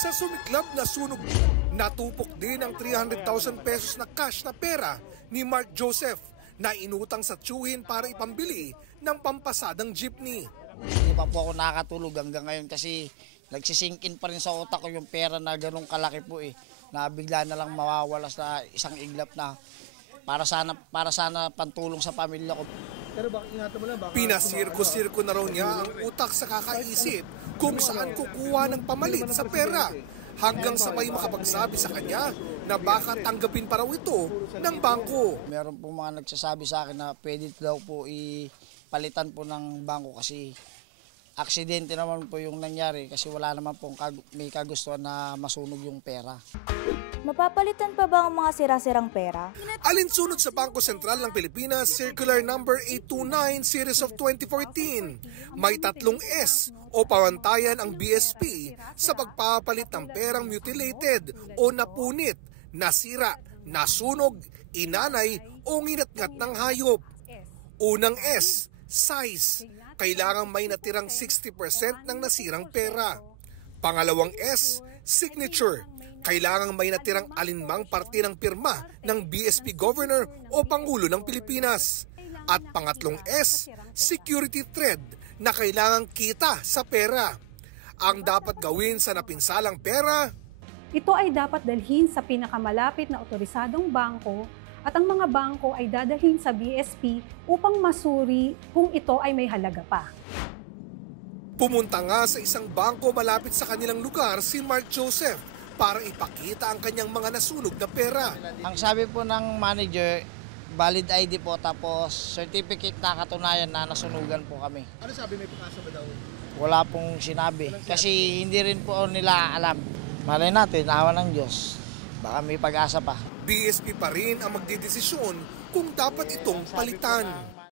Sa sumiklab na sunog, natupok din ang 300,000 pesos na cash na pera ni Mark Joseph na inutang sa tiyuhin para ipambili ng pampasadang jeepney. Hindi pa po ako nakakatulog hanggang ngayon kasi nagsisingkin pa rin sa utak ko yung pera na ganun kalaki po na bigla na lang mawawala sa isang iglap na para sana pantulong sa pamilya ko. Pero ingatan mo lang baka Pinasirko-sirko na raw niya ang utak sa kakaisip kung saan kukuha ng pamalit sa pera hanggang sabay makapagsabi sa kanya na baka tanggapin pa raw ito ng bangko. Meron po mga nagsasabi sa akin na pwede daw po ipalitan po ng bangko kasi aksidente naman po yung nangyari kasi wala naman pong may kagustuhan na masunog yung pera. Mapapalitan pa ba ang mga sira-sirang pera? Alinsunod sa Bangko Sentral ng Pilipinas, Circular Number 829 Series of 2014, may 3 S o pamantayan ang BSP sa pagpapalit ng perang mutilated o napunit, nasira, nasunog, inanay o nginatngat ng hayop. Unang S, size. Kailangang may natirang 60% ng nasirang pera. Pangalawang S, signature. Kailangang may natirang alinmang parte ng pirma ng BSP Governor o Pangulo ng Pilipinas. At pangatlong S, security thread na kailangang kita sa pera. Ang dapat gawin sa napinsalang pera, ito ay dapat dalhin sa pinakamalapit na otorisadong bangko at ang mga bangko ay dadalhin sa BSP upang masuri kung ito ay may halaga pa. Pumunta nga sa isang bangko malapit sa kanilang lugar si Mark Joseph para ipakita ang kanyang mga nasunog na pera. Ang sabi po ng manager, valid ID po tapos certificate na katunayan na nasunugan po kami. Ano sabi, may pag-asa ba daw? Wala pong sinabi kasi hindi rin po nila alam. Malay natin, awa ng Diyos, baka may pag-asa pa. BSP pa rin ang magdidesisyon kung dapat itong palitan.